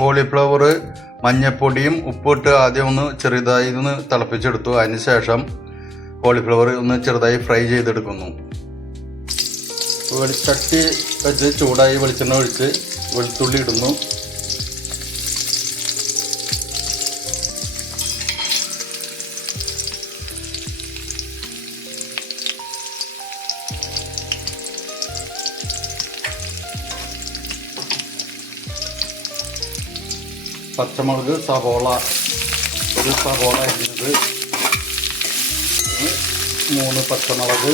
Cauliflower മഞ്ഞപ്പൊടിയും ഉപ്പിട്ട് ആദ്യം ഒന്ന് ചെറുതായി ഒന്ന് തിളപ്പിച്ചെടുത്തു. അതിനുശേഷം കോളിഫ്ലവർ ഒന്ന് ചെറുതായി ഫ്രൈ ചെയ്തെടുക്കുന്നു. ചട്ടി വെച്ച് ചൂടായി വെളിച്ചെണ്ണ ഒഴിച്ച് വെളുത്തുള്ളി ഇടുന്നു. പച്ചമുളക്, സവോള, ഒരു സവോള അരിഞ്ഞത്, 3 പച്ചമുളക്,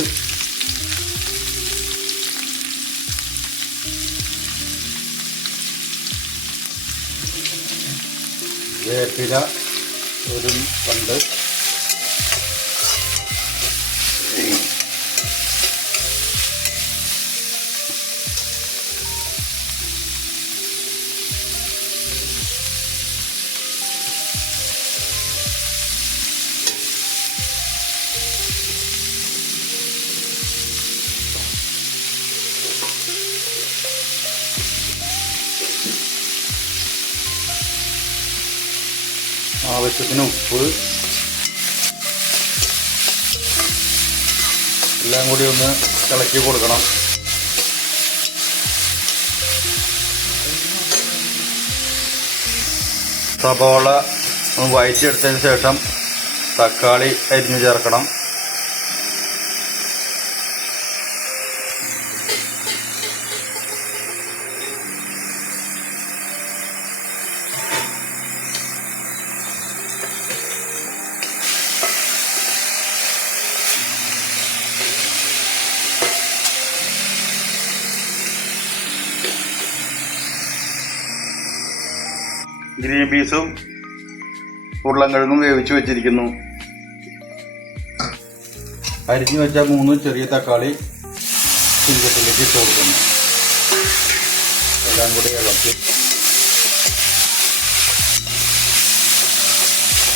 വേപ്പില ഒരു 2, ആവശ്യത്തിന് ഉപ്പ്, എല്ലാം കൂടി ഒന്ന് ഇളക്കി കൊടുക്കണം. സവോള ഒന്ന് വഴറ്റിയെടുത്തതിന് ശേഷം തക്കാളി അരിഞ്ഞ് ചേർക്കണം. ഗ്രീൻ പീസും ഉരുളൻകിഴങ്ങും വേവിച്ച് വെച്ചിരിക്കുന്നു. അരിഞ്ഞു വെച്ച 3 ചെറിയ തക്കാളി ചീനച്ചട്ടിയിലേക്ക് ഇട്ട് കൊടുക്കുന്നു. എല്ലാം കൂടി ഇളക്കി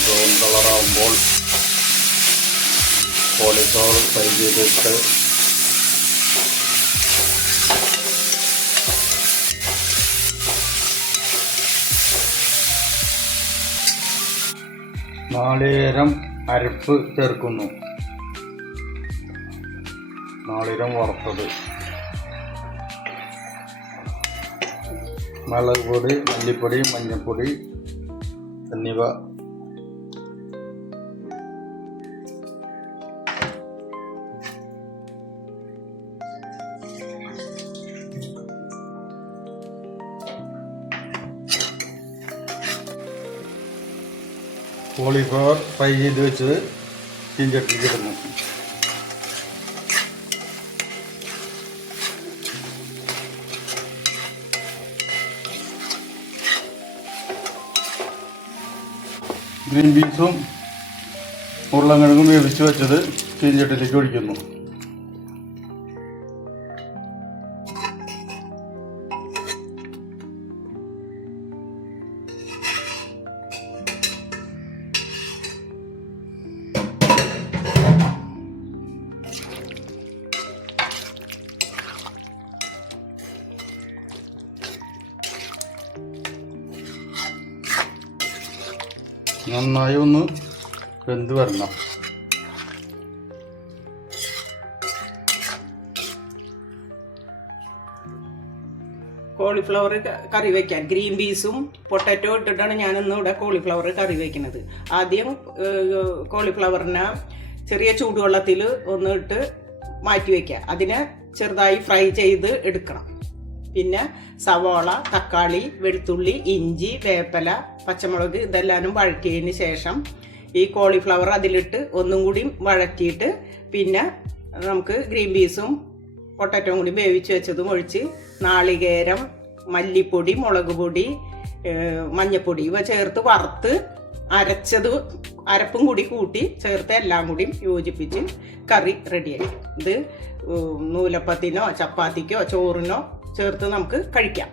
ബ്രൗൺ കളറാകുമ്പോൾ കോളിഫ്ലവർ ഫ്രൈ ചെയ്തിട്ട് നാളികേരം അരപ്പ് ചേർക്കുന്നു. നാളികേരം വറുത്തത്, മുളക് പൊടി, മല്ലിപ്പൊടി, മഞ്ഞൾപ്പൊടി എന്നിവ കോളിഫ്ലവർ ഫ്രൈ ചെയ്ത് വെച്ചത് ചീനച്ചട്ടിയിലേക്ക് ഇടുന്നു. ഗ്രീൻ പീസും ഉരുളൻകിഴങ്ങും വേവിച്ച് വെച്ചത് ചീനച്ചട്ടിയിലേക്ക് ഒഴിക്കുന്നു. നന്നായി ഒന്ന് വെന്ത് വരണം. കോളിഫ്ലവർ കറി വയ്ക്കാൻ ഗ്രീൻ പീസും പൊട്ടാറ്റോ ഇട്ടിട്ടാണ് ഞാനിന്ന് ഇവിടെ കോളിഫ്ലവർ കറി വയ്ക്കുന്നത്. ആദ്യം കോളിഫ്ലവറിനെ ചെറിയ ചൂടുവെള്ളത്തിൽ ഒന്ന് ഇട്ട് മാറ്റി വയ്ക്കുക. അതിനെ ചെറുതായി ഫ്രൈ ചെയ്ത് എടുക്കണം. പിന്നെ സവോള, തക്കാളി, വെളുത്തുള്ളി, ഇഞ്ചി, വേപ്പില, പച്ചമുളക് ഇതെല്ലാനും വഴറ്റിയതിന് ശേഷം ഈ കോളിഫ്ലവർ അതിലിട്ട് ഒന്നും കൂടി വഴറ്റിയിട്ട് പിന്നെ നമുക്ക് ഗ്രീൻ പീസും പൊട്ടാറ്റോയും കൂടി വേവിച്ച് വെച്ചതും ഒഴിച്ച് നാളികേരം, മല്ലിപ്പൊടി, മുളക് പൊടി, മഞ്ഞൾപ്പൊടി ഇവ ചേർത്ത് വറുത്ത് അരപ്പും കൂടി കൂട്ടി ചേർത്ത് എല്ലാം കൂടി യോജിപ്പിച്ച് കറി റെഡിയായി. ഇത് നൂലപ്പത്തിനോ ചപ്പാത്തിക്കോ ചോറിനോ ചേർത്ത് നമുക്ക് കഴിക്കാം.